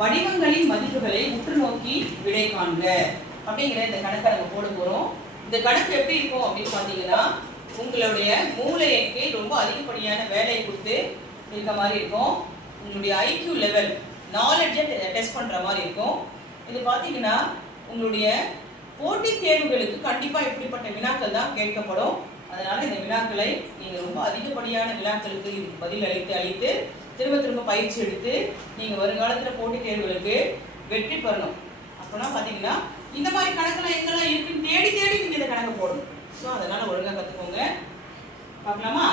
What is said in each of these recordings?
வடிவங்களின் மதிப்புகளை உற்று நோக்கி விடை காண்க. அப்படிங்கிற இந்த கணக்கை நம்ம போட போகிறோம் இந்த கணக்கு எப்படி இருக்கும் அப்படின்னு பார்த்தீங்கன்னா உங்களுடைய மூளைக்கு ரொம்ப அதிகப்படியான வேலையை கொடுத்து இருக்க மாதிரி இருக்கும். உங்களுடைய ஐக்யூ லெவல் நாலெட்ஜை டெஸ்ட் பண்ணுற மாதிரி இருக்கும். இது பார்த்தீங்கன்னா உங்களுடைய போட்டித் தேர்வுகளுக்கு கண்டிப்பாக இப்படிப்பட்ட வினாக்கள் தான் கேட்கப்படும். அதனால் இந்த வினாக்களை நீங்கள் ரொம்ப அதிகப்படியான வினாக்களுக்கு இதுக்கு பதில் அளித்து அளித்து திரும்ப திரும்ப பயிற்சி எடுத்து நீங்கள் வருங்காலத்தில் போட்டித் தேர்வுகளுக்கு வெற்றி பெறணும். அப்போனா பார்த்தீங்கன்னா இந்த மாதிரி கணக்கெல்லாம் எங்கெல்லாம் இருக்குன்னு தேடி தேடி நீங்கள் இந்த கணக்கு போடணும். ஸோ அதனால் ஒழுங்காக கற்றுக்கோங்க பார்க்கலாமா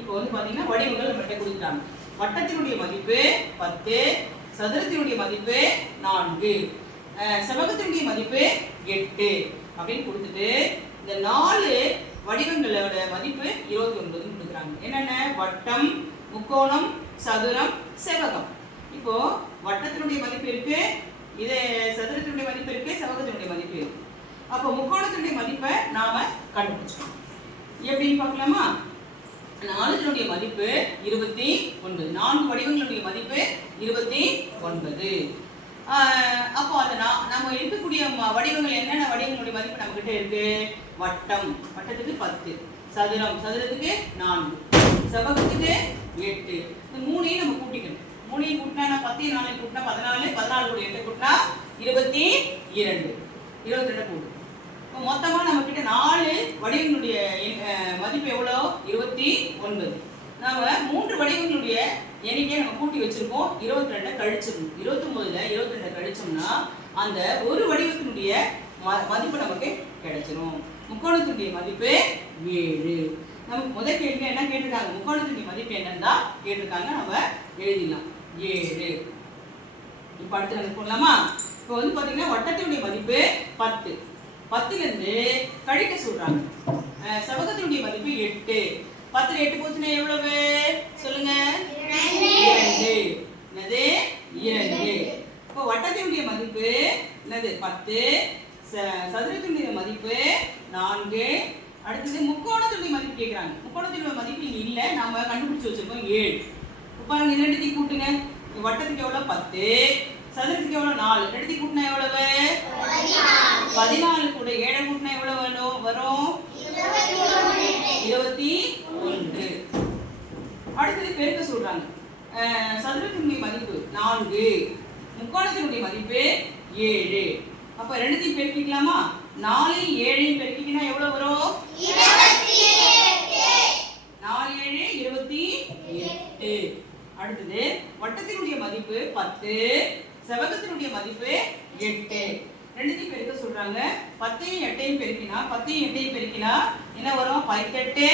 இப்போ வந்து பார்த்தீங்கன்னா வடிவங்கள் நம்மகிட்ட கொடுத்துட்டாங்க. வட்டத்தினுடைய மதிப்பு பத்து சதுரத்தினுடைய மதிப்பு நான்கு. செவகத்தினுடைய மதிப்பு எட்டு அப்படின்னு கொடுத்துட்டு இந்த நாலு வடிவங்களோட மதிப்பு இருபத்தி ஒன்பதுன்னு கொடுக்குறாங்க. என்னென்ன? வட்டம் முக்கோணம் சதுரம் செவகம் இப்போ வட்டத்தினுடைய மதிப்பு இருக்கு இது சதுரத்தினுடைய மதிப்பு இருக்கு செவகத்தினுடைய மதிப்பு இருக்கு. அப்போ முக்கோணத்தினுடைய மதிப்பை நாம கண்டுபிடிச்சோம் எப்படின்னு பார்க்கலாமா? நாலுடைய மதிப்பு இருபத்தி ஒன்பது. நான்கு வடிவங்களுடைய மதிப்பு இருபத்தி ஒன்பது. அப்போ அந்த நம்ம இருக்கக்கூடிய வடிவங்கள் என்னென்ன வடிவங்களுடைய மதிப்பு நம்மக்கிட்ட இருக்கு? வட்டம். வட்டத்துக்கு பத்து. சதுரம். சதுரத்துக்கு நான்கு. செவ்வகத்துக்கு எட்டு. இந்த மூணையும் நம்ம கூட்டிக்கணும். மூணையும் கூட்டினா பத்து நாலு கூட்டினா பதினாலு பதினாலு கூட எட்டு கூட்டினா இருபத்தி இரண்டு. இருபத்தி ரெண்டு கூட்டு இப்போ மொத்தமாக நம்ம கிட்ட நாலு வடிவங்களுடைய எண்- மதிப்பு எவ்வளோ? இருபத்தி ஒன்பது. நம்ம மூன்று வடிவங்களுடைய எண்ணிக்கையை நம்ம கூட்டி வச்சிருக்கோம். இருபத்தி ரெண்டை கழிச்சிடணும். இருபத்தொம்போதுல இருபத்தி ரெண்டை கழிச்சோம்னா அந்த ஒரு வடிவத்தினுடைய ம மதிப்பு நமக்கு கிடைச்சிரும். முக்கோணத்தினுடைய மதிப்பு ஏழு. நம்ம முதல் கேள்வி என்ன கேட்டிருக்காங்க? முக்கோணத்தின் மதிப்பு என்னன்னா கேட்டிருக்காங்க. நம்ம எழுதிடலாம். ஏழு. இப்போ அடுத்து நம்ம போடலாமா? இப்போ வந்து பார்த்தீங்கன்னா வட்டத்தினுடைய மதிப்பு பத்து. பத்துலேருந்து கழிக்க சொல்கிறாங்க அஹ் செவகத்தினுடைய மதிப்பு எட்டு. பத்துல எட்டு போச்சுன்னா எவ்வளவு? சொல்லுங்க. இரண்டு. என்னது? இரண்டு. இப்போ வட்டத்தினுடைய மதிப்பு என்னது? பத்து. ச- சதுரத்தினுடைய மதிப்பு நான்கு. அடுத்தது முக்கோணத்தினுடைய மதிப்பு கேட்குறாங்க முக்கோணத்தினுடைய மதிப்பு இங்கே இல்லை. நாம கண்டுபிடிச்சு வச்சிருக்கோம் ஏழு. பாருங்க இது ரெண்டுத்தையும் கூட்டுங்க. வட்டத்துக்கு எவ்வளோ பத்து. சதுரத்துக்கு எவ்வளோ நாலு. ரெண்டுத்தையும் கூட்டினா எவ்வளவு? பதினாலு. கூட ஏழை கூட்டினா எவ்வளவு வரும்? வரும்? இருபத்தி ஒன்று. அடுத்தது பெருக்க சொல்றாங்க. அஹ் சதுரத்தினுடைய மதிப்பு நான்கு. முக்கோணத்தினுடைய மதிப்பு ஏழு. அப்போ ரெண்டுத்தையும் பெருக்கிக்கலாமா? நாலையும் ஏழையும் பெருக்கிக்கினா எவ்வளவு வரும்? நாலு ஏழு இருபத்தி எட்டு. அடுத்தது வட்டத்தினுடைய மதிப்பு பத்து செவகத்தினுடைய மதிப்பு எட்டு. ரெண்டுத்தையும் பெருக்க சொல்றாங்க. பத்தையும் எட்டையும் பெருக்கினா பத்தையும் எட்டையும் பெருக்கினா என்ன வரும்? பதினெட்டு